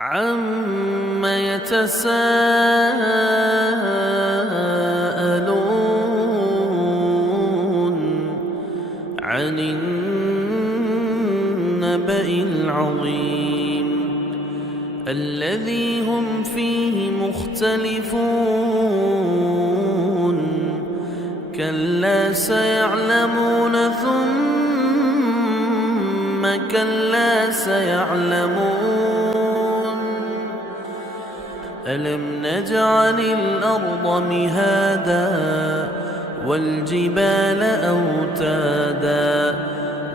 عم يتساءلون عن النبأ العظيم الذي هم فيه مختلفون كلا سيعلمون ثم كلا سيعلمون ألم نجعل الأرض مهادا والجبال أوتادا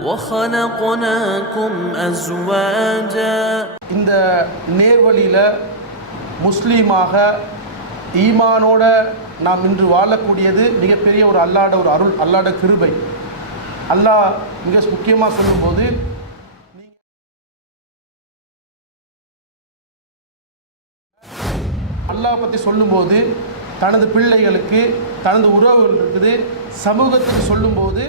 وخلقناكم أزواجا இந்த நேர்வழியில் முஸ்லீமாக ஈமானோட நாம் இன்று வாழக்கூடியது மிகப்பெரிய ஒரு அல்லாட ஒரு அருள் அல்லாட கிருபை அல்லாஹ் மிக முக்கியமாக சொல்லும்போது அல்லாஹ் பற்றி சொல்லும்போது தனது பிள்ளைகளுக்கு தனது உறவுகள் இருக்குது சமூகத்துக்கு சொல்லும்போது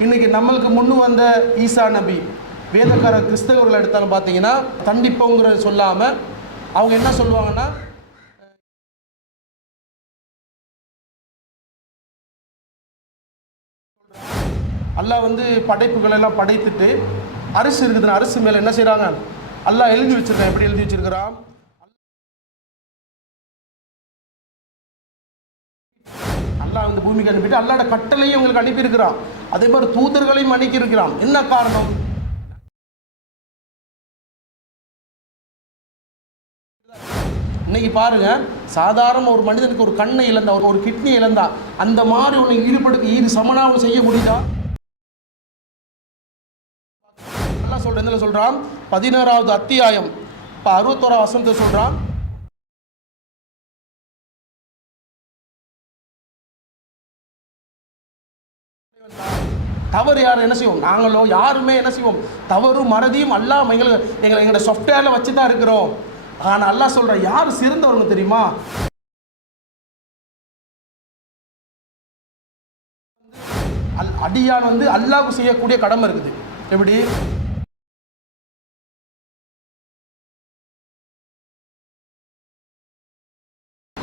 இன்னைக்கு நம்மளுக்கு முன்னு வந்த ஈசா நபி வேதக்கார கிறிஸ்தவர்கள் எடுத்தாலும் பார்த்தீங்கன்னா தண்டிப்போங்கிற சொல்லாமல் அவங்க என்ன சொல்லுவாங்கன்னா அல்லாஹ் வந்து படைப்புகள் எல்லாம் படைத்துட்டு அரிசி இருக்குதுன்னு அரிசி மேலே என்ன செய்கிறாங்க அல்லாஹ் எழுதி வச்சிருக்கான். எப்படி எழுதி வச்சிருக்கிறான்? அல்லாஹ் வந்து பூமிக்கு அனுப்பிட்டு அல்லாட கட்டளையும் உங்களுக்கு அனுப்பியிருக்கிறான். அதே மாதிரி தூதர்களையும் அனுப்பியிருக்கிறான். என்ன காரணம்? இன்னைக்கு பாருங்க சாதாரண ஒரு மனிதனுக்கு ஒரு கண்ணை இழந்தா ஒரு ஒரு கிட்னி இழந்தா அந்த மாதிரி உன்னை ஈடுபடுக்க ஈடு சமனாவும் செய்ய முடியுதா நல்லா சொல்றேன் இதில் சொல்றான் பதினாறாவது அத்தியாயம். இப்போ அறுபத்தோரா வசனத்தை சொல்றான். தவறு யார் என்ன செய்வோம்? நாங்களோ யாருமே என்ன செய்வோம்? தவறு மறதியும் அல்லாமல் எங்களுக்கு எங்களை எங்களோட சாஃப்ட்வேரில் வச்சு தான் இருக்கிறோம். ஆனால் அல்லா சொல்கிற யார் சிறந்தவங்க தெரியுமா? அல் அடியான் வந்து அல்லாவுக்கு செய்யக்கூடிய கடமை இருக்குது. எப்படி?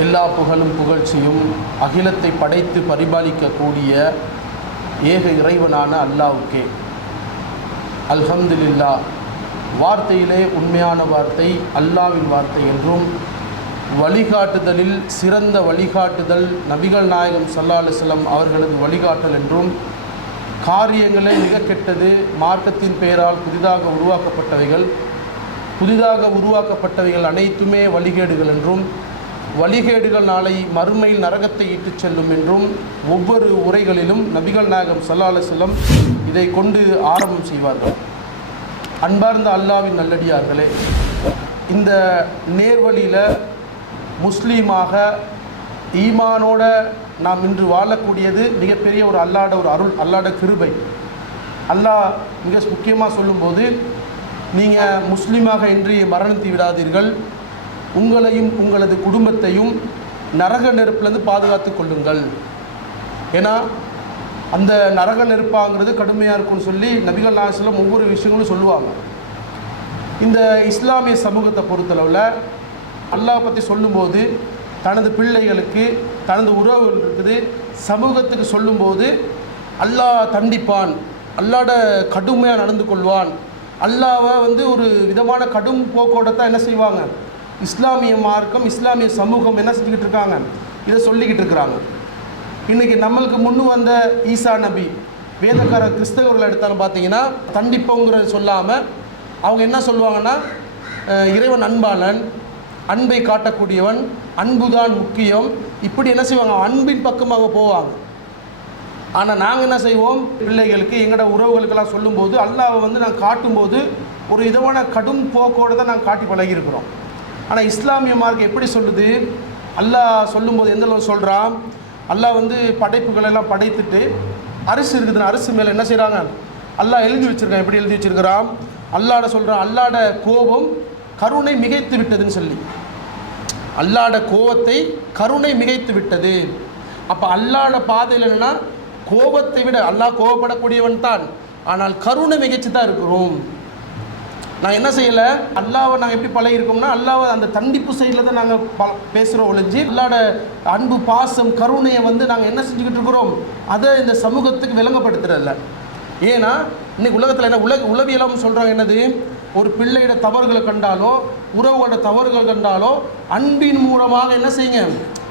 எல்லா புகழும் புகழ்ச்சியும் அகிலத்தை படைத்து பரிபாலிக்கக்கூடிய ஏக இறைவனான அல்லாவுக்கே அல்ஹம்துலில்லா. வார்த்தையிலே உண்மையான வார்த்தை அல்லாவின் வார்த்தை என்றும் வழிகாட்டுதலில் சிறந்த வழிகாட்டுதல் நபிகள் நாயகம் சல்லா அலுவலம் அவர்களது வழிகாட்டல் என்றும் காரியங்களே மிக கெட்டது மார்க்கத்தின் பெயரால் புதிதாக உருவாக்கப்பட்டவைகள் புதிதாக உருவாக்கப்பட்டவைகள் அனைத்துமே வழிகேடுகள் என்றும் வழிகேடுகள் நாளை மறுமையில் நரகத்தை இட்டுச் செல்லும் என்றும் ஒவ்வொரு உரைகளிலும் நபிகள் நாயகம் சல்லாஹ் செல்லம் இதை கொண்டு ஆரம்பம் செய்வார்கள். அன்பார்ந்த அல்லாவின் நல்லடியார்களே இந்த நேர்வழியில் முஸ்லீமாக ஈமானோட நாம் இன்று வாழக்கூடியது மிகப்பெரிய ஒரு அல்லாட ஒரு அருள் அல்லாட கிருபை. அல்லாஹ் மிக முக்கியமாக சொல்லும்போது நீங்கள் முஸ்லீமாக இன்றி மரணத்தை விடாதீர்கள். உங்களையும் உங்களது குடும்பத்தையும் நரக நெருப்புலேருந்து பாதுகாத்து கொள்ளுங்கள். ஏன்னா அந்த நரக நெருப்பாங்கிறது கடுமையாக இருக்கும்னு சொல்லி நபிகள் நாயகம் ஒவ்வொரு விஷயங்களும் சொல்லுவாங்க. இந்த இஸ்லாமிய சமூகத்தை பொறுத்தளவில் அல்லாஹ் பற்றி சொல்லும்போது தனது பிள்ளைகளுக்கு தனது உறவுகள் இருக்குது. சமூகத்துக்கு சொல்லும்போது அல்லாஹ் தண்டிப்பான் அல்லாட கடுமையாக நடந்து கொள்வான். அல்லாவை வந்து ஒரு விதமான கடும் போக்கோட தான் என்ன செய்வாங்க? இஸ்லாமிய மார்க்கம் இஸ்லாமிய சமூகம் என்ன செஞ்சுக்கிட்டு இருக்காங்க? இதை சொல்லிக்கிட்டு இருக்கிறாங்க. இன்றைக்கி நம்மளுக்கு முன்னு வந்த ஈசா நபி வேதக்கார கிறிஸ்தவர்கள் எடுத்தாலும் பார்த்தீங்கன்னா தண்டிப்போங்கிற சொல்லாமல் அவங்க என்ன சொல்லுவாங்கன்னா இறைவன் அன்பாளன் அன்பை காட்டக்கூடியவன் அன்புதான் முக்கியம். இப்படி என்ன செய்வாங்க? அன்பின் பக்கமாக போவாங்க. ஆனால் நாங்கள் என்ன செய்வோம்? பிள்ளைகளுக்கு எங்களோட உறவுகளுக்கெல்லாம் சொல்லும்போது அல்லாவை வந்து நாங்கள் காட்டும்போது ஒரு விதமான கடும் போக்கோடு தான் நாங்கள் காட்டி பழகியிருக்கிறோம். ஆனால் இஸ்லாமிய மார்க் எப்படி சொல்லுது? அல்லாஹ் சொல்லும்போது எந்த அளவு சொல்கிறான் அல்லாஹ் வந்து படைப்புகளை எல்லாம் படைத்துட்டு அரிசி இருக்குதுன்னு அரிசி மேலே என்ன செய்கிறாங்க அல்லாஹ் எழுதி வச்சுருக்கான். எப்படி எழுதி வச்சுருக்கிறான்? அல்லாட சொல்கிறான் அல்லாட கோபம் கருணை மிகைத்து விட்டதுன்னு சொல்லி. அல்லாட கோபத்தை கருணை மிகைத்து விட்டது. அப்போ அல்லாட பாதையில் என்னன்னா கோபத்தை விட அல்லாஹ் கோபப்படக்கூடியவன் தான். ஆனால் கருணை மிகைச்சு தான் இருக்கிறோம். நான் என்ன செய்யலை? அல்லாவை நாங்கள் எப்படி பழகிருக்கோம்னா அல்லாவை அந்த தண்டிப்பு சைடில் தான் நாங்கள் ப பேசுகிறோம் ஒழிஞ்சு. அல்லாட அன்பு பாசம் கருணையை வந்து நாங்கள் என்ன செஞ்சுக்கிட்டு இருக்கிறோம் அதை இந்த சமூகத்துக்கு விளங்கப்படுத்துறதில்ல. ஏன்னா இன்னைக்கு உலகத்தில் என்ன உலக உளவியலம் சொல்கிறாங்க என்னது? ஒரு பிள்ளையோட தவறுகளை கண்டாலோ உறவுகளோட தவறுகள் கண்டாலோ அன்பின் மூலமாக என்ன செய்யுங்க?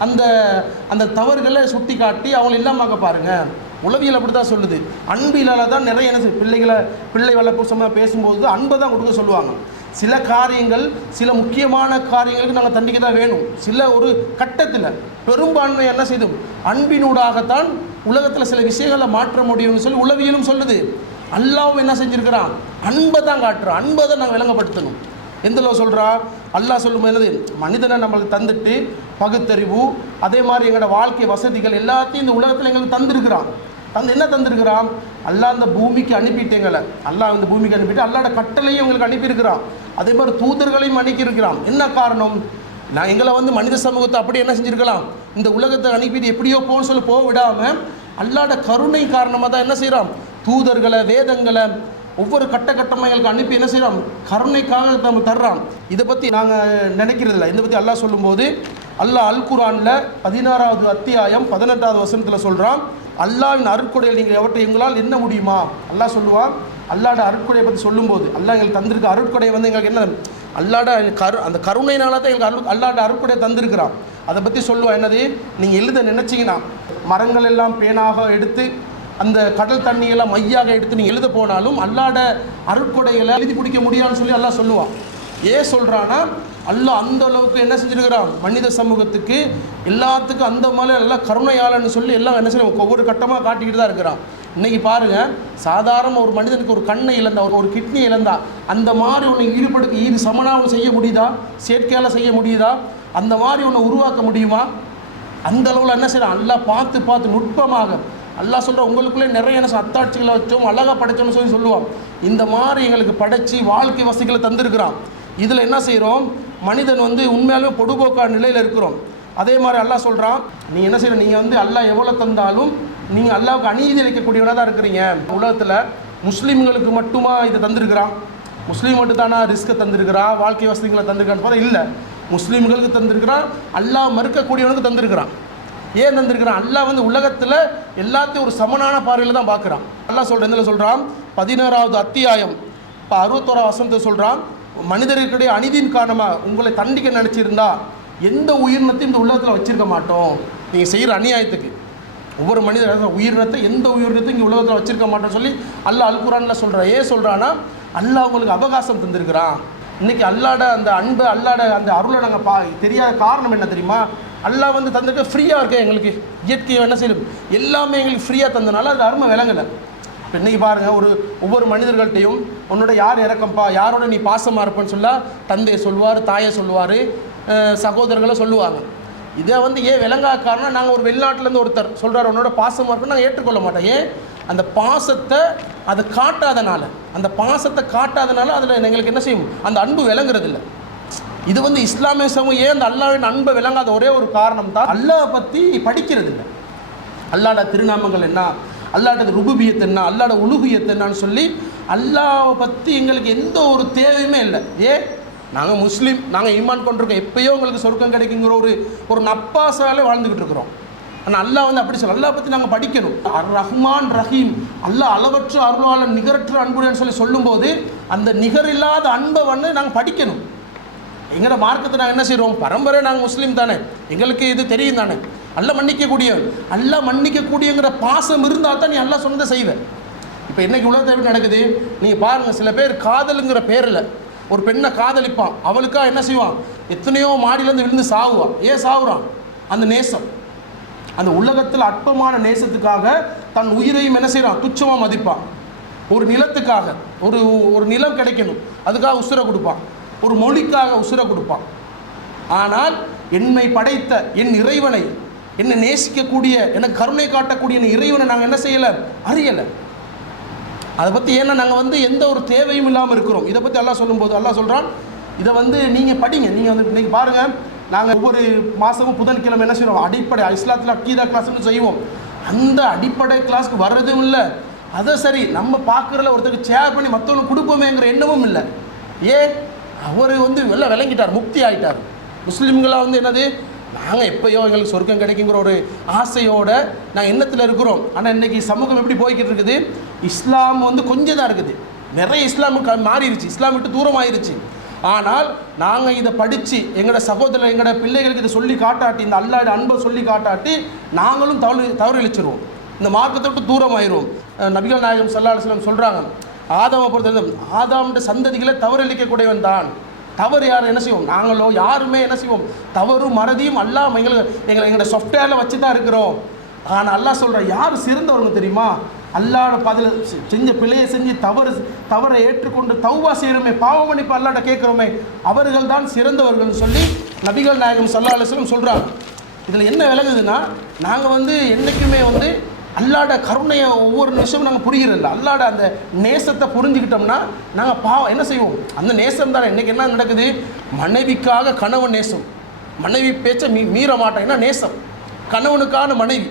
அந்த அந்த தவறுகளை சுட்டி காட்டி அவங்களை இல்லாமல் பாருங்கள் உளவியல் அப்படி தான் சொல்லுது. அன்பிலால தான் நிறைய என்ன பிள்ளைகளை பிள்ளை வளர்ப்பு சம்மந்தம் பேசும்போது அன்பை தான் கொடுக்க சொல்லுவாங்க. சில காரியங்கள் சில முக்கியமான காரியங்களுக்கு நாங்கள் தண்டிக்க தான் வேணும். சில ஒரு கட்டத்தில் பெரும்பான்மை என்ன செய்தும் அன்பினூடாகத்தான் உலகத்தில் சில விஷயங்களை மாற்ற முடியும்னு சொல்லி உளவியலும் சொல்லுது. அல்லாவும் என்ன செஞ்சுருக்கிறான்? அன்பை தான் காட்டுறான் அன்பை தான் நாங்கள் விளங்கப்படுத்தணும். எந்தளவு சொல்கிறா அல்லாஹ் சொல்லும் என்னது? மனிதனை நம்மளுக்கு தந்துட்டு பகுத்தறிவு அதே மாதிரி எங்களோட வாழ்க்கை வசதிகள் எல்லாத்தையும் இந்த உலகத்தில் எங்களுக்கு தந்திருக்கிறான். தந்து என்ன தந்திருக்கிறான்? அல்லாஹ் அந்த பூமிக்கு அனுப்பிட்டு எங்களை அந்த பூமிக்கு அனுப்பிட்டு அல்லாட கட்டளையும் எங்களுக்கு அனுப்பியிருக்கிறான். அதே மாதிரி தூதர்களையும் அனுப்பியிருக்கிறான். என்ன காரணம்? நான் எங்களை வந்து மனித சமூகத்தை அப்படி என்ன செஞ்சுருக்கலாம்? இந்த உலகத்தை அனுப்பிட்டு எப்படியோ போன்னு சொல்லி போக விடாமல் அல்லாட கருணை காரணமாக தான் என்ன செய்கிறான் தூதர்களை வேதங்களை ஒவ்வொரு கட்ட கட்டமாக எங்களுக்கு அனுப்பி என்ன செய்கிறோம் கருணைக்காக நம்ம தர்றான். இதை பற்றி நாங்கள் நினைக்கிறதில்ல இதை பற்றி அல்லாஹ் சொல்லும்போது அல்லாஹ் அல் குரானில் பதினாறாவது அத்தியாயம் பதினெட்டாவது வசனத்தில் சொல்கிறான் அல்லாவின் அருட்கொடையில் நீங்கள் எவற்றை எங்களால் என்ன முடியுமா? அல்லாஹ் சொல்லுவான் அல்லாட அருட்கொடையை பற்றி சொல்லும்போது அல்லாஹ் எங்களுக்கு தந்திருக்க அருட்கொடை வந்து எங்களுக்கு என்ன? அல்லாட கரு அந்த கருணையினால தான் எங்களுக்கு அருள் அல்லாட அருட்கொடையை தந்திருக்கிறான். அதை பற்றி சொல்லுவான் என்னது? நீங்கள் எழுத நினச்சிங்கன்னா மரங்கள் எல்லாம் பேனாக எடுத்து அந்த கடல் தண்ணியெல்லாம் மையாக எடுத்து நீங்கள் எழுத போனாலும் அல்லாட அருட்கொடைகளை எழுதி பிடிக்க முடியாதுன்னு சொல்லி அல்லாஹ் சொல்லுவான் ஏன் சொல்கிறான்னா எல்லாம் அந்த அளவுக்கு என்ன செஞ்சுருக்கிறான்? மனித சமூகத்துக்கு எல்லாத்துக்கும் அந்த மாதிரி நல்லா கருணையாளன்னு சொல்லி எல்லாம் என்ன செய்யணும் ஒவ்வொரு கட்டமாக காட்டிக்கிட்டு தான் இருக்கிறான். இன்னைக்கு பாருங்கள் சாதாரண ஒரு மனிதனுக்கு ஒரு கண்ணை இழந்தா ஒரு ஒரு கிட்னி இழந்தா அந்த மாதிரி ஒன்று ஈடுபடுக்க ஈடு சமனாகவும் செய்ய முடியுதா? செயற்கையால் செய்ய முடியுதா? அந்த மாதிரி ஒன்று உருவாக்க முடியுமா? அந்த அளவில் என்ன செய்யலாம் நல்லா பார்த்து பார்த்து நுட்பமாக நல்லா சொல்கிற உங்களுக்குள்ளே நிறைய என்ன அத்தாட்சிகளை வச்சோம் அழகாக படைச்சோம்னு சொல்லி சொல்லுவான். இந்த மாதிரி எங்களுக்கு படைச்சி வாழ்க்கை வசதிகளை தந்திருக்கிறான். இதில் என்ன செய்கிறோம்? மனிதன் வந்து உண்மையாலுமே பொடுபோக்கான நிலையில் இருக்கிறோம். அதே மாதிரி அல்லாஹ் சொல்கிறான் நீங்கள் என்ன செய்யணும் நீங்கள் வந்து அல்லாஹ் எவ்வளோ தந்தாலும் நீங்கள் அல்லாவுக்கு அநீதி அளிக்கக்கூடியவனாக தான் இருக்கிறீங்க. உலகத்தில் முஸ்லீம்களுக்கு மட்டுமா இதை தந்திருக்கிறான்? முஸ்லீம் மட்டும் தானா ரிஸ்க்கை தந்திருக்கிறான் வாழ்க்கை வசதிகளை தந்திருக்கான்னு பார்த்தா இல்லை. முஸ்லீம்களுக்கு தந்திருக்கிறான் அல்லாஹ் மறுக்கக்கூடியவனுக்கு தந்திருக்கிறான். ஏன் தந்திருக்கிறான்? அல்லாஹ் வந்து உலகத்தில் எல்லாத்தையும் ஒரு சமனான பார்வையில் தான் பார்க்குறான். அல்லாஹ் சொல்கிற எதில் சொல்கிறான் பதினாறாவது அத்தியாயம். இப்போ அறுபத்தோரா வசனத்தை சொல்கிறான் மனிதர்களுடைய அநீதியின் காரணமாக உங்களை தண்டிக்க நினச்சிருந்தா எந்த உயிரினத்தையும் இந்த உலகத்தில் வச்சிருக்க மாட்டோம். நீங்கள் செய்கிற அநியாயத்துக்கு. ஒவ்வொரு மனிதர் உயிரினத்தை எந்த உயிரினத்தையும் இங்கே உலகத்தில் வச்சிருக்க மாட்டோம்னு சொல்லி அல்லாஹ் அல் குரானில் சொல்கிறான் ஏன் சொல்கிறான்னா அல்லாஹ் உங்களுக்கு அவகாசம் தந்திருக்கிறான். இன்றைக்கி அல்லாட அந்த அன்பு அல்லாட அந்த அருளை நாங்கள் பா தெரியாத காரணம் என்ன தெரியுமா? அல்லாஹ் வந்து தந்துட்டு ஃப்ரீயாக இருக்க எங்களுக்கு. இயற்கையை என்ன செய்யும் எல்லாமே எங்களுக்கு ஃப்ரீயாக தந்தனால அது அருமை விளங்கலை. இப்போ இன்னைக்கு பாருங்க ஒரு ஒவ்வொரு மனிதர்கள்ட்டையும் உன்னோட யார் இறக்கம்ப்பா யாரோட நீ பாசமாக இருப்பேன்னு சொல்ல தந்தையை சொல்லுவார் தாயை சொல்லுவார் சகோதரர்களை சொல்லுவாங்க. இதை வந்து ஏன் விளங்கா காரணம் நாங்கள் ஒரு வெளிநாட்டிலேருந்து ஒருத்தர் சொல்கிறார் உன்னோட பாசமாக இருக்கும் நாங்கள் ஏற்றுக்கொள்ள மாட்டோம். ஏன்? அந்த பாசத்தை அதை காட்டாதனால அந்த பாசத்தை காட்டாதனால அதில் எங்களுக்கு என்ன செய்யும்? அந்த அன்பு விளங்குறது இல்லை இது வந்து இஸ்லாமிய சமூகம் ஏன் அந்த அல்லாவின் அன்பை விளங்காத ஒரே ஒரு காரணம் தான் அல்லாவை பற்றி படிக்கிறது இல்லை அல்லாட திருநாமங்கள் என்ன? அல்லாட்டது ருபுபியத் என்ன? அல்லாட உலுகியத் என்னன்னு சொல்லி அல்லாவை பற்றி எங்களுக்கு எந்த ஒரு தேவையுமே இல்லை. ஏ நாங்கள் முஸ்லீம் நாங்கள் ஈமான் கொண்டிருக்கோம். எப்பயோ உங்களுக்கு சொர்க்கம் கிடைக்குங்கிற ஒரு ஒரு நப்பாசாலே வாழ்ந்துக்கிட்டு இருக்கிறோம். ஆனால் அல்லாஹ் வந்து அப்படி சொல்ல அல்லாஹ் பற்றி நாங்கள் படிக்கணும். அர் ரஹ்மான் ரஹீம் அல்லாஹ் அளவற்ற அருளாளன் நிகரற்ற அன்புடன் சொல்லி சொல்லும்போது அந்த நிகரில்லாத அன்பை வந்து நாங்கள் படிக்கணும். எங்களோட மார்க்கத்தை நாங்கள் என்ன செய்கிறோம் பரம்பரை நாங்கள் முஸ்லீம் தானே. எங்களுக்கு இது தெரியும் தானே. அல்ல மன்னிக்கக்கூடிய அல்ல மன்னிக்கக்கூடியங்கிற பாசம் இருந்தால் தான் நீ அல்லா சொன்னதை செய்வேன் இப்போ இன்னைக்கு உலகத்தை எப்படி நடக்குது? நீங்கள் பாருங்கள் சில பேர் காதலுங்கிற பேரில் ஒரு பெண்ணை காதலிப்பான். அவளுக்காக என்ன செய்வான்? எத்தனையோ மாடியிலேருந்து விழுந்து சாவுவான். ஏன் சாகுறான் அந்த நேசம். அந்த உலகத்தில் அற்பமான நேசத்துக்காக தன் உயிரையும் என்ன செய்கிறான் துச்சமாக மதிப்பான். ஒரு நிலத்துக்காக ஒரு ஒரு நிலம் கிடைக்கணும். அதுக்காக உசுரை கொடுப்பான். ஒரு மொழிக்காக உசுரை கொடுப்பான். ஆனால் என்னை படைத்த என் இறைவனை என்னை நேசிக்கக்கூடிய எனக்கு கருணை காட்டக்கூடிய என் இறைவனை நாங்கள் என்ன செய்யலை? அறியலை. அதை பற்றி ஏன்னா நாங்கள் வந்து எந்த ஒரு தேவையும் இல்லாமல் இருக்கிறோம். இதை பற்றி எல்லாம் சொல்லும்போது எல்லாம் சொல்கிறான் இதை வந்து நீங்கள் படிங்க. நீங்கள் வந்து இன்னைக்கு பாருங்கள் நாங்கள் ஒவ்வொரு மாதமும் புதன்கிழமை என்ன செய்வோம்? அடிப்படை இஸ்லாத்தில் அக்கீதா கிளாஸ்னு செய்வோம். அந்த அடிப்படை கிளாஸ்க்கு வர்றதும் இல்லை. அதை சரி நம்ம பார்க்குறதுல ஒருத்தருக்கு ஷேர் பண்ணி மற்றவங்களுக்கு கொடுப்போமேங்கிற எண்ணமும் இல்லை. ஏன்? அவர் வந்து வெளில விளங்கிட்டார் முக்தி ஆகிட்டார் முஸ்லீம்களாக வந்து என்னது? நாங்கள் எப்பயோ எங்களுக்கு சொர்க்கம் கிடைக்குங்கிற ஒரு ஆசையோட நாங்கள் எண்ணத்தில் இருக்கிறோம். ஆனால் இன்னைக்கு சமூகம் எப்படி போய்கிட்டு இருக்குது? இஸ்லாம் வந்து கொஞ்சம் தான் இருக்குது. நிறைய இஸ்லாமுக்கு மாறிடுச்சு இஸ்லாம் விட்டு தூரம் ஆயிருச்சு. ஆனால் நாங்கள் இதை படித்து எங்களோட சகோதரர் எங்களோட பிள்ளைகளுக்கு இதை சொல்லி காட்டாட்டி இந்த அல்லாட அன்பை சொல்லி காட்டாட்டி நாங்களும் தவறு தவறளிச்சிருவோம் இந்த மார்க்கத்தை விட்டு தூரம் ஆயிடுவோம் நபிகள் நாயகம் சல்லா அலுவலம் சொல்கிறாங்க ஆதாமை பொறுத்தவரை ஆதாம்ன்ற சந்ததிகளை தவறளிக்கக்கூடியவன் தான். தவறு யார் என்ன செய்வோம்? நாங்களோ யாருமே என்ன செய்வோம்? தவறும் மறதியும் அல்லாமல் எங்களுக்கு எங்களை எங்களோட சாஃப்ட்வேரில் வச்சு தான் இருக்கிறோம். ஆனால் அல்லாஹ் சொல்கிற யார் சிறந்தவங்க தெரியுமா? அல்லாட பதில செஞ்ச பிழையை செஞ்சு தவறு தவறை ஏற்றுக்கொண்டு தௌவா செய்கிறோமே பாவமணிப்பு அல்லாட கேட்குறோமே அவர்கள் தான் சிறந்தவர்கள்னு சொல்லி நபிகள் நாயகம் சல்லா அலுவலம் சொல்கிறாங்க இதில் என்ன விளங்குதுன்னா நாங்கள் வந்து என்றைக்குமே வந்து அல்லாட கருணையை ஒவ்வொரு நிமிஷமும் நாங்கள் புரிகிறதில்ல. அல்லாட அந்த நேசத்தை புரிஞ்சுக்கிட்டோம்னா நாங்கள் பாவம் என்ன செய்வோம்? அந்த நேசம் தானே. இன்றைக்கி என்ன நடக்குது? மனைவிக்காக கணவன் நேசம். மனைவி பேச்சை மீ மீற மாட்டேன் ஏன்னா நேசம்? கணவனுக்கான மனைவி.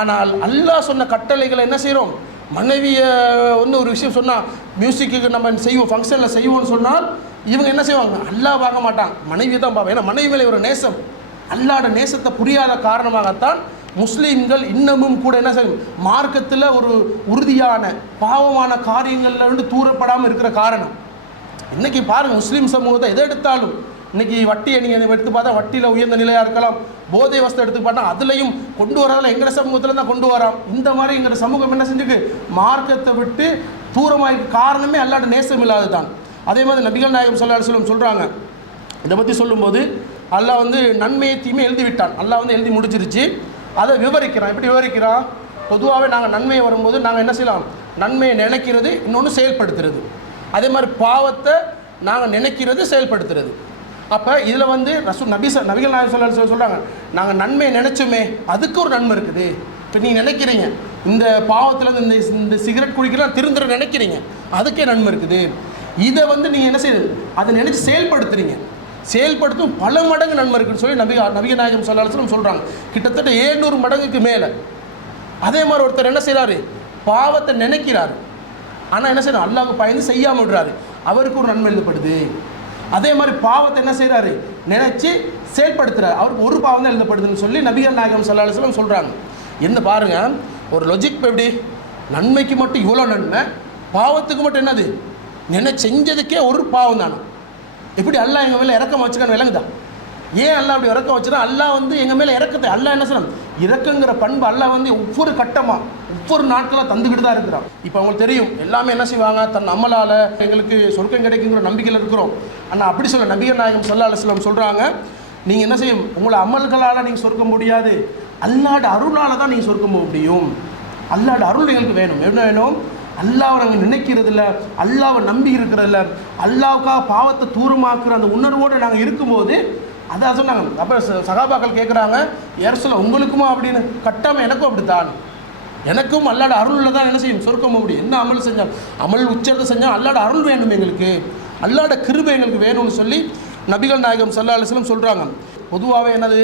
ஆனால் அல்லாஹ் சொன்ன கட்டளைகளை என்ன செய்கிறோம் மனைவியை வந்து ஒரு விஷயம் சொன்னால் மியூசிக்கு நம்ம செய்வோம் ஃபங்க்ஷனில் செய்வோம்னு சொன்னால் இவங்க என்ன செய்வாங்க? அல்லாஹ் பார்க்க மாட்டாங்க மனைவி தான் பார்ப்பாங்க ஏன்னா மனைவி மேலே ஒரு நேசம். அல்லாட நேசத்தை புரியாத காரணமாகத்தான் முஸ்லீம்கள் இன்னமும் கூட என்ன செய்யும்? மார்க்கத்தில் ஒரு உறுதியான பாவமான காரியங்கள்ல இருந்து தூரப்படாமல் இருக்கிற காரணம். இன்றைக்கி பாருங்கள் முஸ்லீம் சமூகத்தை எதை எடுத்தாலும் இன்றைக்கி வட்டியை நீங்கள் எடுத்து பார்த்தா வட்டியில் உயர்ந்த நிலையாக இருக்கலாம். போதை வஸ்தை எடுத்து பார்த்தா அதுலேயும் கொண்டு வரதில்ல எங்கள் சமூகத்தில் தான் கொண்டு வரோம் இந்த மாதிரி எங்கள் சமூகம் என்ன செஞ்சுக்கு? மார்க்கத்தை விட்டு தூரமாக காரணமே அல்லாட்ட நேசம் இல்லாது தான் அதே மாதிரி நபிகள் நாயகம் சொல்லா சொல்லும் சொல்கிறாங்க இதை பற்றி சொல்லும்போது அல்லாஹ் வந்து நன்மையை தீமை எழுதி விட்டான் அல்லாஹ் வந்து எழுதி முடிச்சிருச்சு. அதை விவரிக்கிறான். எப்படி விவரிக்கிறான்? பொதுவாகவே நாங்கள் நன்மையை வரும்போது நாங்கள் என்ன செய்யலாம்? நன்மையை நினைக்கிறது இன்னொன்று செயல்படுத்துறது. அதே மாதிரி பாவத்தை நாங்கள் நினைக்கிறது செயல்படுத்துறது. அப்போ இதில் வந்து ரசூ நபி நபிகள் நாயகம் சொல்ல சொல்கிறாங்க நாங்கள் நன்மையை நினைச்சோமே அதுக்கு ஒரு நன்மை இருக்குது. இப்போ நீங்கள் நினைக்கிறீங்க இந்த பாவத்தில் இந்த இந்த சிகரெட் குடிக்கலாம் திருந்துற நினைக்கிறீங்க அதுக்கே நன்மை இருக்குது. இதை வந்து நீங்கள் என்ன செய்யுது அதை நினைச்சு செயல்படுத்துறீங்க. செயல்படுத்தும் பல மடங்கு நன்மை இருக்குன்னு சொல்லி நபி நபிகநாயகம் சொல்லாலும் சொல்கிறாங்க கிட்டத்தட்ட ஏழ்நூறு மடங்குக்கு மேலே. அதே மாதிரி ஒருத்தர் என்ன செய்கிறாரு பாவத்தை நினைக்கிறாரு. ஆனால் என்ன செய்யணும் அல்லாவுக்கு பயந்து செய்யாமல் விடுறாரு. அவருக்கு ஒரு நன்மை எழுதப்படுது. அதே மாதிரி பாவத்தை என்ன செய்கிறாரு நினச்சி செயல்படுத்துகிறார் அவருக்கு ஒரு பாவம் தான் எழுதப்படுதுன்னு சொல்லி நபிகள் நாயகம் சல்லா சொல்கிறாங்க என்ன பாருங்கள் ஒரு லொஜிக் இப்போ எப்படி? நன்மைக்கு மட்டும் இவ்வளோ நன்மை பாவத்துக்கு மட்டும் என்னது? நினை செஞ்சதுக்கே ஒரு பாவம் தானே. எப்படி அல்லாஹ் எங்கள் மேலே இறக்கம் வச்சுக்கான்னு விளங்குதா? ஏன் அல்லா அப்படி இறக்கம் வச்சுனா அல்லாஹ் வந்து எங்கள் மேலே இறக்கத்தை அல்லாஹ் என்ன சொல்லணும் இறக்குங்கிற பண்பு அல்லாஹ் வந்து ஒவ்வொரு கட்டமாக ஒவ்வொரு நாட்களாக தந்துக்கிட்டு தான் இருக்கிறான். இப்போ அவங்களுக்கு தெரியும் எல்லாமே என்ன செய்வாங்க? தன் அமலால் எங்களுக்கு சொர்க்கம் கிடைக்குங்கிற நம்பிக்கையில் இருக்கிறோம். ஆனால் அப்படி சொல்ல நபிகர் நாயகம் சல்லா அலுவலம் சொல்கிறாங்க நீங்கள் என்ன செய்யும்? உங்களை அமல்களால் நீங்கள் சொர்க்க முடியாது. அல்லாட அருளால் தான் நீங்கள் சொர்க்கம் போக முடியும். அல்லாட அருள் எங்களுக்கு வேணும். என்ன வேணும்? அல்லாவை நாங்கள் நினைக்கிறதில்ல அல்லாவை நம்பி இருக்கிறதில்ல அல்லாவுக்காக பாவத்தை தூரமாக்குற அந்த உணர்வோடு நாங்கள் இருக்கும்போது அதான் சொன்னாங்க அப்புறம் சகாபாக்கள் கேட்குறாங்க யார் உங்களுக்குமா அப்படின்னு? கட்டாமல் எனக்கும் அப்படித்தான். எனக்கும் அல்லாட அருளில் தான் என்ன செய்யும்? சொர்க்கம் முடியும் என்ன அமல் செஞ்சால்? அமல் உச்சரத்தை செஞ்சால் அல்லாட அருள் வேணும் எங்களுக்கு. அல்லாட கிருபை எங்களுக்கு வேணும்னு சொல்லி நபிகள் நாயகம் சல்லா அலிஸ்லம் சொல்கிறாங்க பொதுவாகவே என்னது?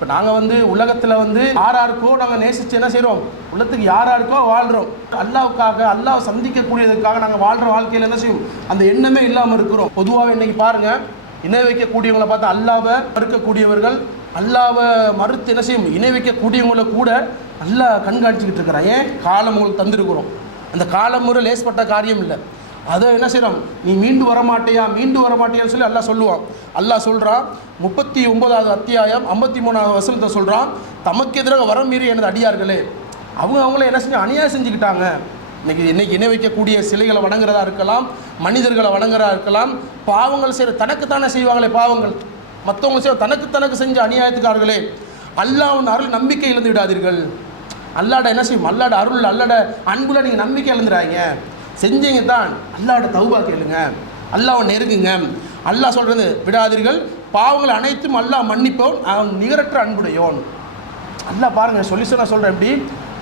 இப்போ நாங்கள் வந்து உலகத்தில் வந்து யாராருக்கோ நாங்கள் நேசித்து என்ன செய்கிறோம் உலகத்துக்கு யாராருக்கோ வாழ்கிறோம் அல்லாவுக்காக அல்லாவை சந்திக்கக்கூடியதுக்காக நாங்கள் வாழ்கிற வாழ்க்கையில் என்ன செய்யும் அந்த எண்ணமே இல்லாமல் இருக்கிறோம். பொதுவாகவே இன்றைக்கி பாருங்கள் இணை வைக்கக்கூடியவங்களை பார்த்தா அல்லாவை மறுக்கக்கூடியவர்கள் அல்லாவை மறுத்து என்ன செய்யும்? இணை வைக்கக்கூடியவங்கள கூட நல்லா கண்காணிச்சுக்கிட்டு இருக்கிறான் ஏன்? காலம் உங்களுக்கு தந்திருக்கிறோம். அந்த காலம் முறை லேஸ்பட்ட காரியம் இல்லை. அதை என்ன செய்கிறோம் நீ மீண்டு வரமாட்டியா? மீண்டு வரமாட்டியான்னு சொல்லி அல்லா சொல்லுவான். அல்லாஹ் சொல்கிறான் முப்பத்தி ஒன்பதாவது அத்தியாயம் ஐம்பத்தி மூணாவது வசனத்தை சொல்கிறான் தமக்கு எதிராக வரம் மீறி எனது அடியார்களே. அவங்க அவங்கள என்ன செஞ்சு அநியாயம் செஞ்சுக்கிட்டாங்க. இன்னைக்கு இன்னைக்கு இணை வைக்கக்கூடிய சிலைகளை வணங்குறதா இருக்கலாம் மனிதர்களை வணங்குறதா இருக்கலாம் பாவங்கள் செய்கிற தனக்குத்தானே செய்வாங்களே பாவங்கள். மற்றவங்க செய்ய தனக்கு தனக்கு செஞ்ச அநியாயத்துக்காரர்களே அல்லாவின் அருள் நம்பிக்கை இழந்து விடாதீர்கள். அல்லாட என்ன செய்யும்? அல்லாட அருள் அல்லாட அன்புல நீங்கள் நம்பிக்கை இழந்துடாங்க செஞ்சீங்க தான் அல்லாட்ட தௌபா கேளுங்க. அல்லாவை நெருங்குங்க. அல்லாஹ் சொல்கிறது விடாதீர்கள். பாவங்கள் அனைத்தும் அல்லாஹ் மன்னிப்பவன் அவன் நிகரற்ற அன்புடையோன். அல்லாஹ் பாருங்கள் சொல்லி சொன்னால் சொல்கிறேன் எப்படி?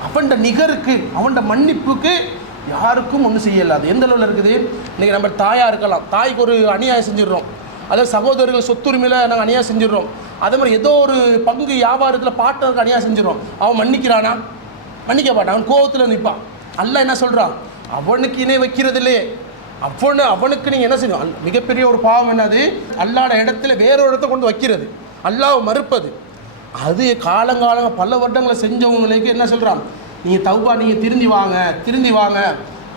அவன்ட நிகருக்கு அவன்ட மன்னிப்புக்கு யாருக்கும் ஒன்றும் செய்யலாது. எந்த அளவில் இருக்குது? இன்றைக்கி நம்ம தாயாக இருக்கலாம். தாய்க்கு ஒரு அநியாயம் செஞ்சிடுறோம். அதாவது சகோதரர்கள் சொத்துரிமையில் நாங்கள் அநியாயம் செஞ்சிடறோம். அதே மாதிரி ஏதோ ஒரு பங்கு வியாபாரத்தில் பாட்டருக்கு அநியாயம் செஞ்சிடறோம். அவன் மன்னிக்கிறானா? மன்னிக்க மாட்டான். அவன் கோவத்தில் நிற்பான் அல்ல என்ன சொல்கிறான் அவனுக்கு இணை வைக்கிறதில்லே. அவனு அவனுக்கு நீங்கள் என்ன செய்யணும்? மிகப்பெரிய ஒரு பாவம் என்னது? அல்லாட இடத்துல வேறொரு இடத்த கொண்டு வைக்கிறது. அல்லாவை மறுப்பது. அது காலங்காலங்க பல வருடங்களை செஞ்சவங்களுக்கு என்ன சொல்கிறான் நீங்கள் தௌபா நீங்கள் திருந்தி வாங்க திருந்தி வாங்க.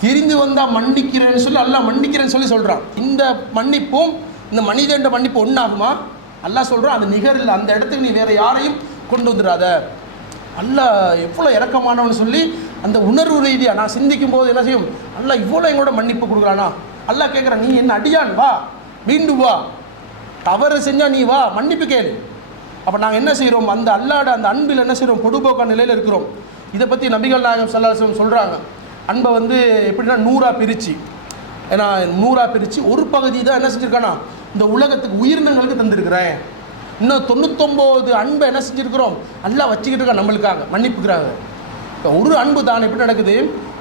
திருந்தி வந்தால் மன்னிக்கிறேன்னு சொல்லி அல்லாஹ் மன்னிக்கிறேன்னு சொல்லி சொல்கிறான் இந்த மன்னிப்பும் இந்த மனிதன்ற மன்னிப்பு ஒன்றாகுமா அல்லாஹ் சொல்கிறான் அது நிகர் இல்லை அந்த இடத்துக்கு நீ வேறு யாரையும் கொண்டு வந்துடாத. அல்ல எவ்வளோ இறக்கமானவன்னு சொல்லி அந்த உணர்வு ரீதியாக நான் சிந்திக்கும் போது என்ன செய்யும்? அல்லாஹ் இவ்வளோ எங்களோட மன்னிப்பு கொடுக்குறானா? அல்லாஹ் கேட்குறான் நீ என்ன அடியான்? வா மீண்டும் வா. தவறு செஞ்சால் நீ வா மன்னிப்பு கேளு. அப்போ நாங்கள் என்ன செய்கிறோம் அந்த அல்லாட அந்த அன்பில் என்ன செய்கிறோம் பொடுபோக்கான நிலையில் இருக்கிறோம். இதை பற்றி நபிகள் நாயகம் சல்லாசம் சொல்கிறாங்க அன்பை வந்து எப்படின்னா நூறாக பிரித்து ஏன்னா நூறாக பிரித்து ஒரு பகுதி தான் என்ன செஞ்சுருக்கானா? இந்த உலகத்துக்கு உயிரினங்களுக்கு தந்திருக்கிறேன். இன்னும் தொண்ணூத்தொம்போது அன்பை என்ன செஞ்சுருக்கிறோம்? நல்லா வச்சுக்கிட்டு இருக்கா நம்மளுக்காக மன்னிப்புக்கிறாங்க ஒரு அன்பு தான் எப்படி நடக்குது?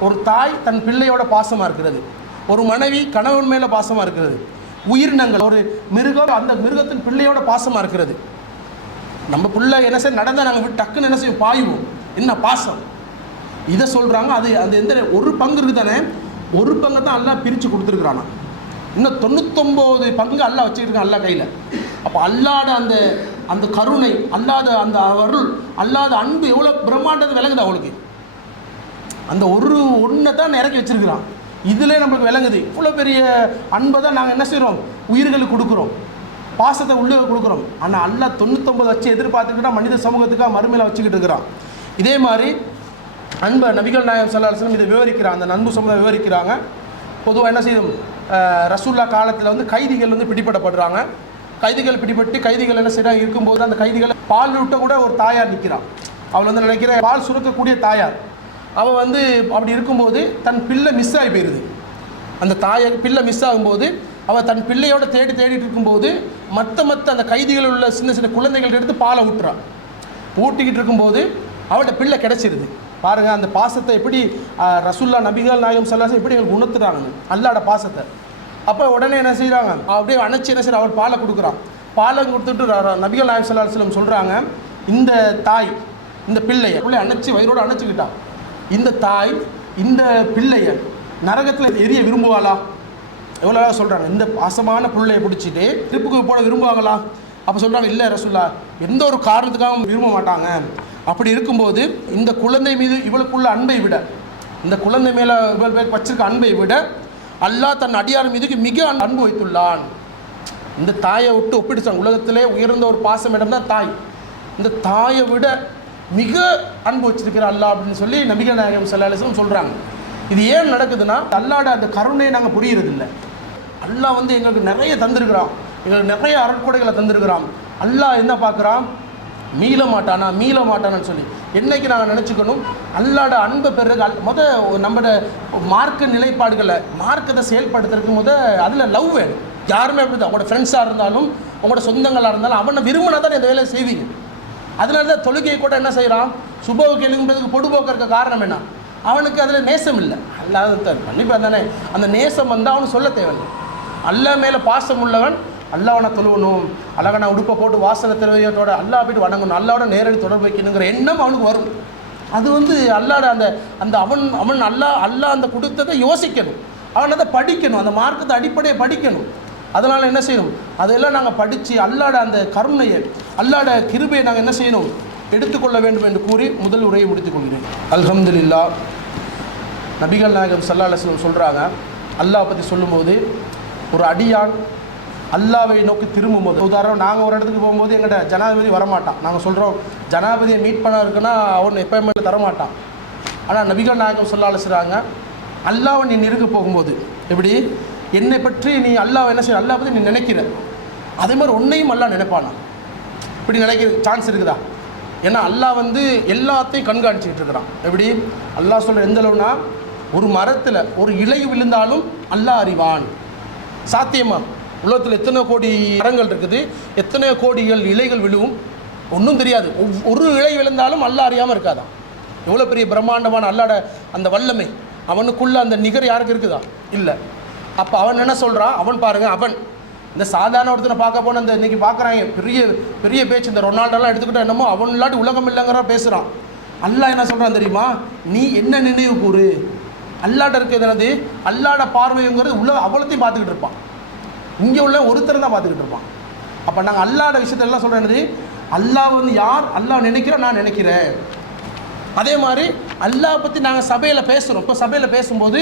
ஒரு தாய் தன் பிள்ளையோட பாசமாக இருக்கிறது. ஒரு மனைவி கணவன் மேலே பாசமாக இருக்கிறது. உயிரினங்கள் ஒரு மிருகம் அந்த மிருகத்தின் பிள்ளையோட பாசமாக இருக்கிறது. நம்ம பிள்ளை என்ன செய்ய நடந்தால் நாங்கள் விட்டு டக்குன்னு என்ன செய்யும்? பாயுவோம். என்ன பாசம்? இதை சொல்கிறாங்க அது அந்த எந்த ஒரு பங்கு இருக்குது தானே? ஒரு பங்கை தான் எல்லாம் பிரித்து கொடுத்துருக்குறானா? இன்னும் தொண்ணூத்தொம்போது பங்கு அல்லா வச்சுக்கிட்டு அல்லா கையில். அப்போ அல்லாத அந்த அந்த கருணை அல்லாத அந்த அருள் அல்லாத அன்பு எவ்வளோ பிரம்மாண்டது விளங்குது அவளுக்கு அந்த ஒரு ஒன்றை தான் இறக்கி வச்சிருக்கிறான். இதில் நம்மளுக்கு விளங்குது. இவ்வளோ பெரிய அன்பை தான் நாங்கள் என்ன செய்கிறோம் உயிர்களுக்கு கொடுக்குறோம். பாசத்தை உள்ளே கொடுக்குறோம். ஆனால் அல்லா தொண்ணூத்தொம்பது வச்சு எதிர்பார்த்துக்கிட்டா மனித சமூகத்துக்காக மறுமையில் வச்சுக்கிட்டு இருக்கிறான். இதே மாதிரி அன்பை நபிகள் நாயகம் சல்லாஹம் இதை விவரிக்கிறான். அந்த அன்பு சமுதாயம் விவரிக்கிறாங்க. பொதுவாக என்ன செய்யும்? ரசூல்லா காலத்தில் வந்து கைதிகள் வந்து பிடிபடப்படுறாங்க. கைதிகள் பிடிபட்டு கைதிகள் என்ன செய்கிறாங்க இருக்கும்போது அந்த கைதிகளை பால் விட்ட கூட ஒரு தாயார் நிற்கிறான் அவள் வந்து நினைக்கிற பால் சுரக்கக்கூடிய தாயார். அவள் வந்து அப்படி இருக்கும்போது தன் பிள்ளை மிஸ் ஆகி போயிடுது அந்த தாயை பிள்ளை மிஸ் ஆகும்போது அவள் தன் பிள்ளையோட தேடி தேடிட்டு இருக்கும்போது மற்ற மற்ற அந்த கைதிகள் உள்ள சின்ன சின்ன குழந்தைகள் எடுத்து பாலை ஊட்டுறான் ஊட்டிக்கிட்டு இருக்கும்போது அவள்கிட்ட பிள்ளை கிடச்சிருது. பாருங்கள் அந்த பாசத்தை எப்படி ரசுல்லா நபிகள் நாயகம் சல்லாசம் எப்படி எங்களுக்கு உணர்த்துறாங்க அல்லாட பாசத்தை. அப்போ உடனே என்ன செய்கிறாங்க அப்படியே அணைச்சி என்ன செய்யற அவள் பாலை கொடுக்குறான் பாலை கொடுத்துட்டு நபிகள் நாயகம் சல்லா சொல்கிறாங்க இந்த தாய் இந்த பிள்ளையை பிள்ளை அணைச்சி வயிறோடு அணைச்சிக்கிட்டான் இந்த தாய் இந்த பிள்ளைய நரகத்தில் எரிய விரும்புவாளா? எவ்வளோ சொல்கிறாங்க இந்த பாசமான பிள்ளையை பிடிச்சிட்டு திருப்புக்கு போட விரும்புவாங்களா? அப்போ சொல்கிறாங்க இல்லை ரசுல்லா எந்த ஒரு காரணத்துக்காகவும் விரும்ப மாட்டாங்க. அப்படி இருக்கும்போது இந்த குழந்தை மீது இவளுக்குள்ள அன்பை விட இந்த குழந்தை மேலே இவள் பேர் வச்சிருக்க அன்பை விட அல்லாஹ் தன் அடியார் மீதுக்கு மிக அன்பு வைத்துள்ளான். இந்த தாயை விட்டு ஒப்பிடுச்சாங்க. உலகத்திலே உயர்ந்த ஒரு பாசம் இடம் தான் தாய். இந்த தாயை விட மிக அன்பு வச்சிருக்கிற அல்லாஹ் அப்படின்னு சொல்லி நபிகள் நாயகம் சல்லாஹம் சொல்கிறாங்க இது ஏன் நடக்குதுன்னா அல்லாட அந்த கருணையை நாங்கள் புரியறதில்லை. அல்லாஹ் வந்து எங்களுக்கு நிறைய தந்திருக்கிறான். எங்களுக்கு நிறைய அருட்கொடைகளை தந்திருக்கிறான். அல்லாஹ் என்ன பார்க்குறான்? மீள மாட்டானா? மீள மாட்டானான்னு சொல்லி. என்னைக்கு நாங்கள் நினச்சிக்கணும்? அல்லாட அன்பை பெறுறது அல் முத நம்மட மார்க்க நிலைப்பாடுகளை மார்க்கத்தை செயல்படுத்துறதுக்கு முத அதில் லவ் வேணும். யாருமே அப்படி தான் உங்களோட ஃப்ரெண்ட்ஸாக இருந்தாலும் உங்களோட சொந்தங்களாக இருந்தாலும் அவனை விரும்பினா தான் இந்த வேலையை செய்வீங்க. அதனால தான் தொழுகையை கூட என்ன செய்கிறான் சுபவுக்கு கேளுங்கிறதுக்கு பொடுபோக்க இருக்க காரணம் என்ன? அவனுக்கு அதில் நேசம் இல்லை. அல்லாத கண்டிப்பாக தானே. அந்த நேசம் வந்து அவனு சொல்ல தேவையில்லை. அல்லா மேலே பாசம் உள்ளவன் அல்லாவனை தொழுவணும். அழகான உடுப்பை போட்டு வாசனை திரவியத்தோட அல்லா போயிட்டு வணங்கணும். அல்லாவோட நேரடி தொடர்பு வைக்கணுங்கிற எண்ணம் அவனுக்கு வரும். அது வந்து அல்லாட அந்த அந்த அவன் அவன் அல்லா அல்லா அந்த கொடுத்ததை யோசிக்கணும். அவன் அதை படிக்கணும். அந்த மார்க்கத்தை அடிப்படையை படிக்கணும். அதனால் என்ன செய்யணும்? அதெல்லாம் நாங்கள் படித்து அல்லாட அந்த கருணையை அல்லாட கிருபையை நாங்கள் என்ன செய்யணும்? எடுத்துக்கொள்ள வேண்டும் என்று கூறி முதல் உரையை முடித்துக் கொள்கிறேன். அல்ஹம்துலில்லா. நபிகள் நாயகம் சல்லா அலுவலம் சொல்கிறாங்க அல்லாஹ் பற்றி சொல்லும்போது ஒரு அடியான் அல்லாவை நோக்கி திரும்பும் போது உதாரணம் நாங்கள் ஒரு இடத்துக்கு போகும்போது எங்கள்கிட்ட ஜனாதிபதி வரமாட்டான். நாங்கள் சொல்கிறோம் ஜனாதிபதியை மீட் பண்ண இருக்குன்னா அவன் எப்பயுமே தரமாட்டான். ஆனால் நபிகள் நாயகம் சொல்லா அலுவலாங்க அல்லாவை நீ நெருங்க போகும்போது எப்படி? என்னை பற்றி நீ அல்லாஹ் என்ன செய்ய அல்லாஹ் பற்றி நீ நினைக்கிற. அதே மாதிரி உன்னையும் அல்லாஹ் நினைப்பானா? இப்படி நினைக்கிற சான்ஸ் இருக்குதா? ஏன்னா அல்லாஹ் வந்து எல்லாத்தையும் கண்காணிச்சிக்கிட்டு இருக்கிறான். எப்படி? அல்லாஹ் சொல்கிற எந்த அளவுனா ஒரு மரத்தில் ஒரு இலை விழுந்தாலும் அல்லாஹ் அறிவான். சாத்தியமா? உலகத்தில் எத்தனை கோடி மரங்கள் இருக்குது. எத்தனை கோடிகள் இலைகள் விழுவும். ஒன்றும் தெரியாது. ஒரு இலை விழுந்தாலும் அல்லா அறியாமல் இருக்காதான். எவ்வளோ பெரிய பிரம்மாண்டமான அல்லாட அந்த வல்லமை. அவனுக்குள்ள அந்த நிகர் யாருக்கு இருக்குதா? இல்லை. அப்போ அவன் என்ன சொல்கிறான் அவன் பாருங்க அவன். இந்த சாதாரண ஒருத்தனை பார்க்க போன இந்த இன்றைக்கி பார்க்குறாங்க பெரிய பெரிய பேச்சு. இந்த ரொனால்டோலாம் எடுத்துக்கிட்டா என்னமோ அவன் இல்லாட்டி உலகம் இல்லைங்கிற பேசுகிறான் அல்லாஹ் என்ன சொல்கிறான் தெரியுமா? நீ என்ன நினைவு கூறு? அல்லாட்ட இருக்கிறது என்னது? அல்லாட பார்வைங்கிறது உள்ள அவ்வளோத்தையும் பார்த்துக்கிட்டு இருப்பான். இங்கே உள்ள ஒருத்தர் தான் பார்த்துக்கிட்டு இருப்பான். அப்போ நாங்கள் அல்லாட விஷயத்த எல்லாம் சொல்கிறது என்னது? அல்லாஹ் வந்து யார்? அல்லாஹ் நினைக்கிறோம் நான் நினைக்கிறேன். அதே மாதிரி அல்லாஹ் பற்றி நாங்கள் சபையில் பேசுகிறோம் இப்போ சபையில் பேசும்போது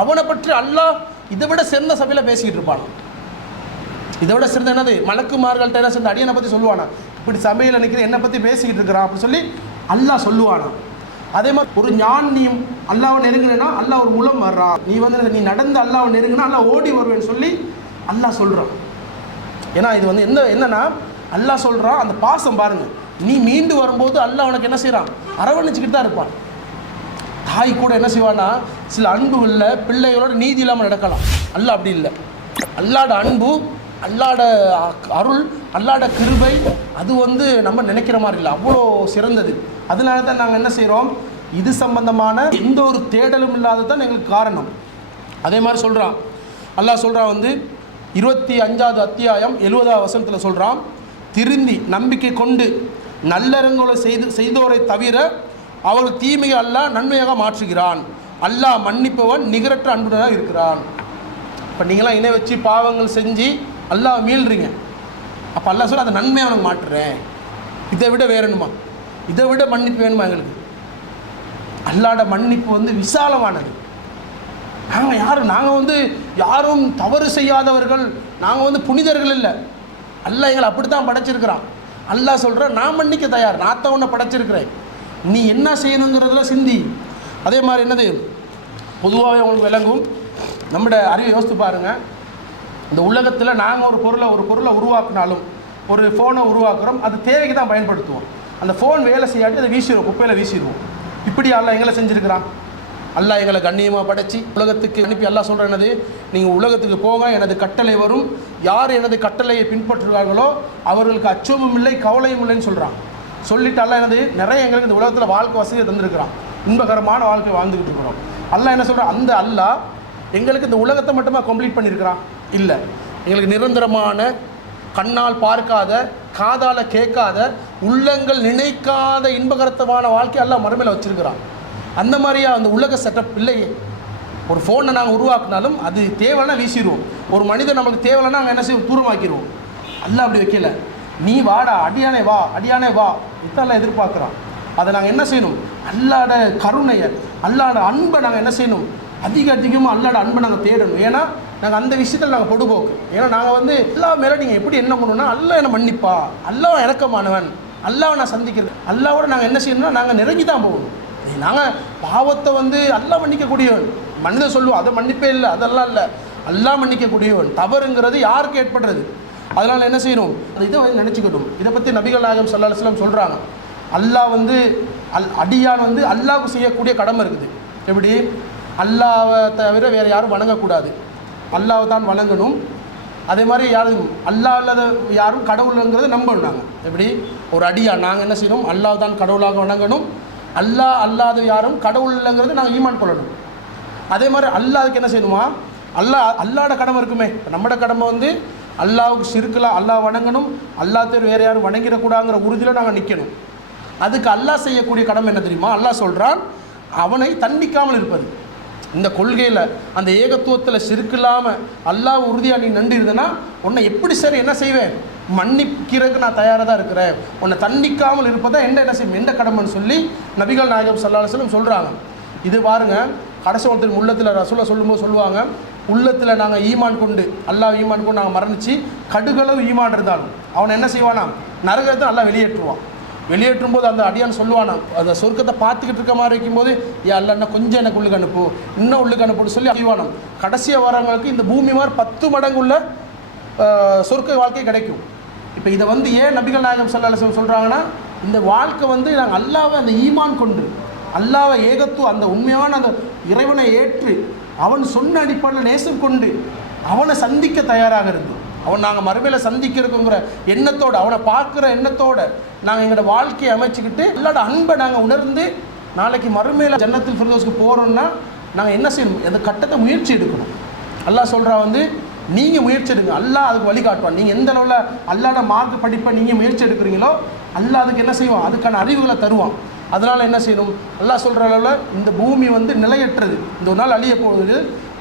அவனை பற்றி அல்லாஹ் இதை விட சிறந்த சபையில் பேசிக்கிட்டு இருப்பானா. இதை விட சிறந்த என்னது? மலக்குமார்கள்ட்ட என்ன சேர்ந்து அடியனை பற்றி சொல்லுவானா? இப்படி சபையில் நிற்கிற என்னை பற்றி பேசிக்கிட்டு இருக்கிறான் அப்படின்னு சொல்லி அல்லாஹ் சொல்லுவானா? அதே மாதிரி ஒரு ஞான் நீ அல்லாவை நெருங்கினா அல்லாஹ் ஒரு மூலம் வர்றான் நீ வந்து நீ நடந்து அல்லாவை நெருங்கினா அல்லா ஓடி வருவேன்னு சொல்லி அல்லாஹ் சொல்கிறான் ஏன்னா இது வந்து என்ன என்னன்னா அல்லாஹ் சொல்கிறான் அந்த பாசம் பாருங்க. நீ மீண்டு வரும்போது அல்லாஹ் உனக்கு என்ன செய்கிறான் அரவணைச்சிக்கிட்டு தான் இருப்பான். தாய் கூட என்ன செய்வானா சில அன்பு இல்லை பிள்ளைகளோட நீதி இல்லாமல் நடக்கலாம். அல்ல அப்படி இல்லை. அல்லாட அன்பு அல்லாட அருள் அல்லாட கிருபை அது வந்து நம்ம நினைக்கிற மாதிரி இல்லை. அவ்வளோ சிறந்தது. அதனால தான் நாங்கள் என்ன செய்கிறோம் இது சம்பந்தமான எந்த ஒரு தேடலும் இல்லாதது தான் எங்களுக்கு காரணம். அதே மாதிரி சொல்கிறான் அல்லாஹ் சொல்கிறான் வந்து இருபத்தி அஞ்சாவது அத்தியாயம் எழுபதாவது வசனத்தில் சொல்கிறான் திருந்தி நம்பிக்கை கொண்டு நல்லறங்களை செய்து செய்தோரை தவிர அவர்கள் தீமையை அல்லாஹ் நன்மையாக மாற்றுகிறான். அல்லாஹ் மன்னிப்பவன் நிகரற்ற அன்புடனாக இருக்கிறான். இப்போ நீங்களாம் இணை வச்சு பாவங்கள் செஞ்சு அல்லாஹ் மீள்றீங்க. அப்போ அல்லா சொல்ல அதை நன்மையாக அவனுக்கு மாட்டுறேன் இதை விட வேறணுமா இதை விட மன்னிப்பு வேணுமா எங்களுக்கு? அல்லாட மன்னிப்பு வந்து விசாலமானது. நாங்கள் யாரும் நாங்கள் வந்து யாரும் தவறு செய்யாதவர்கள். நாங்கள் வந்து புனிதர்கள் இல்லை. அல்ல எங்களை அப்படி தான் படைச்சிருக்கிறான். அல்லாஹ் சொல்கிற நான் மன்னிக்க தயார். நான் தான் உன்னை படைச்சிருக்கிறேன். நீ என்ன செய்யணுங்கிறதுல சிந்தி. அதே மாதிரி என்னது? பொதுவாகவே உங்களுக்கு விளங்கும். நம்முடைய அறிவை யோசித்து பாருங்கள் இந்த உலகத்தில் நாங்கள் ஒரு பொருளை ஒரு பொருளை உருவாக்கினாலும் ஒரு ஃபோனை உருவாக்குறோம் அது தேவைக்கு தான் பயன்படுத்துவோம். அந்த ஃபோன் வேலை செய்யாட்டி அதை வீசிடுவோம் குப்பையில் வீசிடுவோம். இப்படி அல்லாஹ் எங்களை செஞ்சுருக்கிறான். அல்லாஹ் எங்களை கண்ணியமாக படைச்சி உலகத்துக்கு அனுப்பி எல்லாம் சொல்கிற என்னது? நீங்கள் உலகத்துக்கு போக எனது கட்டளை வரும். யார் எனது கட்டளையை பின்பற்றுகிறார்களோ அவர்களுக்கு அச்சமும் இல்லை கவலையும் இல்லைன்னு சொல்கிறான் சொல்லிட்டு என்னது? நிறைய எங்களுக்கு இந்த உலகத்தில் வாழ்க்கை வசதியை தந்திருக்கிறான். இன்பகரமான வாழ்க்கை வாழ்ந்துக்கிட்டு இருக்கிறோம். அல்லா என்ன சொல்கிறான் அந்த அல்லாஹ் எங்களுக்கு இந்த உலகத்தை மட்டுமா கம்ப்ளீட் பண்ணியிருக்கிறான் இல்லை. எங்களுக்கு நிரந்தரமான கண்ணால் பார்க்காத காதால் கேட்காத உள்ளங்கள் நினைக்காத இன்பகரத்தமான வாழ்க்கை எல்லாம் மறுமையில் வச்சுருக்கிறான். அந்த மாதிரியா அந்த உலக செட்டப் இல்லையே. ஒரு ஃபோனை நாங்கள் உருவாக்குனாலும் அது தேவைன்னா வீசிடுவோம். ஒரு மனிதன் நமக்கு தேவைன்னா நாங்கள் என்ன செய்வோம்? தூரமாக்கிடுவோம். அல்ல அப்படி வைக்கல. நீ வாடா அடியானே வா அடியானே வா இதெல்லாம் எதிர்பார்க்குறான். அதை நாங்கள் என்ன செய்யணும்? அல்லாட கருணையை அல்லாட அன்பை நாங்கள் என்ன செய்யணும்? அதிக அதிகமாக அல்லாட அன்பை நாங்கள் தேடணும். ஏன்னா நாங்கள் அந்த விஷயத்தில் நாங்கள் பொடுபோக்கு. ஏன்னா நாங்கள் வந்து எல்லா மேலே நீங்கள் எப்படி என்ன பண்ணணும்னா அல்லா என்ன மன்னிப்பா. அல்லா இறக்கமானவன். அல்லாவை நான் சந்திக்கிறது அல்லாவோட நாங்கள் என்ன செய்யணும்னா நாங்கள் நெருங்கி தான் போகணும். நாங்கள் பாவத்தை வந்து அல்லா மன்னிக்கக்கூடியவன். மனிதன் சொல்லுவோம் அதை மன்னிப்பே இல்லை அதெல்லாம் இல்லை. அல்லா மன்னிக்கக்கூடியவன். தவறுங்கிறது யாருக்கு ஏற்படுறது? அதனால் என்ன செய்யணும்? அது இதை வந்து நினச்சிக்கட்டும். இதை பற்றி நபிகள் நாயகம் சல்லா அலுவலம் சொல்கிறாங்க அல்லாஹ் வந்து அல் அடியான் வந்து அல்லாவுக்கு செய்யக்கூடிய கடமை இருக்குது. எப்படி? அல்லாவை தவிர வேறு யாரும் வணங்கக்கூடாது. அல்லாவை தான் வணங்கணும். அதே மாதிரி யாரும் அல்லாஹ் இல்லாத யாரும் கடவுளுங்கிறத நம்பணும் நாங்கள் எப்படி? ஒரு அடியா நாங்கள் என்ன செய்யணும்? அல்லாஹ் தான் கடவுளாக வணங்கணும். அல்லாஹ் அல்லாத யாரும் கடவுள் இல்லைங்கிறத நாங்கள் ஈமான் கொள்ளணும். அதே மாதிரி அல்லாதுக்கு என்ன செய்யணுமா? அல்லாஹ் அல்லாட கடமை இருக்குமே. நம்மட கடமை வந்து அல்லாவுக்கு சிறுக்கலாம் அல்லாஹ் வணங்கணும் அல்லாஹ் தேர் வேறு யாரும் வணங்கிடக்கூடாங்கிற உறுதியில் நாங்கள் நிற்கணும் அதுக்கு அல்லாஹ் செய்யக்கூடிய கடமை என்ன தெரியுமா? அல்லாஹ் சொல்கிறான் அவனை தண்டிக்காமல் இருப்பது. இந்த கொள்கையில் அந்த ஏகத்துவத்தில் சிறுக்கில்லாமல் அல்லாஹ் உறுதியாக நீ நண்டு இருந்தனா உன்னை எப்படி சார் என்ன செய்வேன்? மன்னிக்கிறதுக்கு நான் தயாராக தான் இருக்கிறேன். உன்னை தண்டிக்காமல் இருப்பதா என்ன என்ன செய்யும் எந்த கடமைன்னு சொல்லி நபிகள் நாயகம் சல்லாஹ் அலுவலம் சொல்கிறாங்க இது பாருங்கள் கடைசி ஒருத்தர் உள்ளத்தில் ரசூலா சொல்லும்போது சொல்லுவாங்க உள்ளத்தில் நாங்கள் ஈமான் கொண்டு அல்லாஹ் ஈமான் கொண்டு நாங்கள் மரணிச்சு கடுகளவு ஈமான் இருந்தாலும் அவனை என்ன செய்வானா நரகத்தை நல்லா வெளியேற்றுவான். வெளியேற்றும் போது அந்த அடியான் சொல்லுவானா அந்த சொர்க்கத்தை பார்த்துக்கிட்டு இருக்க மாதிரி இருக்கும்போது ஏ அல்ல கொஞ்சம் எனக்கு உள்ளுக்கு அனுப்பு இன்னும் உள்ளுக்கு அனுப்புன்னு சொல்லி அறிவானம் கடைசியாக வரவங்களுக்கு இந்த பூமி மாதிரி பத்து மடங்குள்ள சொர்க்க வாழ்க்கை கிடைக்கும். இப்போ இதை வந்து ஏன் நபிகள் நாயகம் சல்லாஹம் சொல்கிறாங்கன்னா இந்த வாழ்க்கை வந்து நாங்கள் அல்லாவை அந்த ஈமான் கொண்டு அல்லாவை ஏகத்துவ அந்த உண்மையான அந்த இறைவனை ஏற்று அவன் சொன்ன அடிப்படையில் நேசம் கொண்டு அவனை சந்திக்க தயாராக இருந்து அவன் நாங்கள் மறுமையில் சந்திக்கிறோங்கிற எண்ணத்தோடு அவனை பார்க்குற எண்ணத்தோடு நாங்கள் எங்களோட வாழ்க்கையை அமைச்சுக்கிட்டு அல்லாட அன்பை நாங்கள் உணர்ந்து நாளைக்கு மறுமையில் ஜன்னத்தில் ஃபிர்தோஸ்க்கு போகிறோம்னா நாங்கள் என்ன செய்யணும்? அந்த கட்டத்தை முயற்சி எடுக்கணும். அல்லாஹ் சொல்கிறா வந்து நீங்கள் முயற்சி எடுங்க. அல்லாஹ் அதுக்கு வழிகாட்டுவான் நீங்கள் எந்த அளவில் அல்லாட மார்க் படிப்பை நீங்கள் முயற்சி எடுக்கிறீங்களோ அல்லாஹ் அதுக்கு என்ன செய்வான்? அதுக்கான அறிவுகளை தருவான். அதனால் என்ன செய்யணும்? அல்லாஹ் சொல்கிற அளவில் இந்த பூமி வந்து நிலையற்றது. இந்த ஒரு நாள் அழிய போகுது.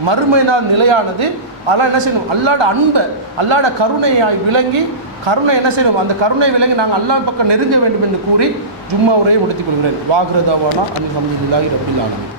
மறுமை நாள் நிலையானது. அதெல்லாம் என்ன செய்யணும்? அல்லாட அன்பை அல்லாட கருணையாய் விளங்கி கருணை என்ன செய்யணும்? அந்த கருணை விளங்கி நாங்கள் அல்லா பக்கம் நெருங்க வேண்டும் என்று கூறி ஜும்மா உரையை முடித்துக் கொள்கிறேன். வாகிரதாவானா அல்ஹம்துலில்லாஹி ரபில் ஆலமீன்.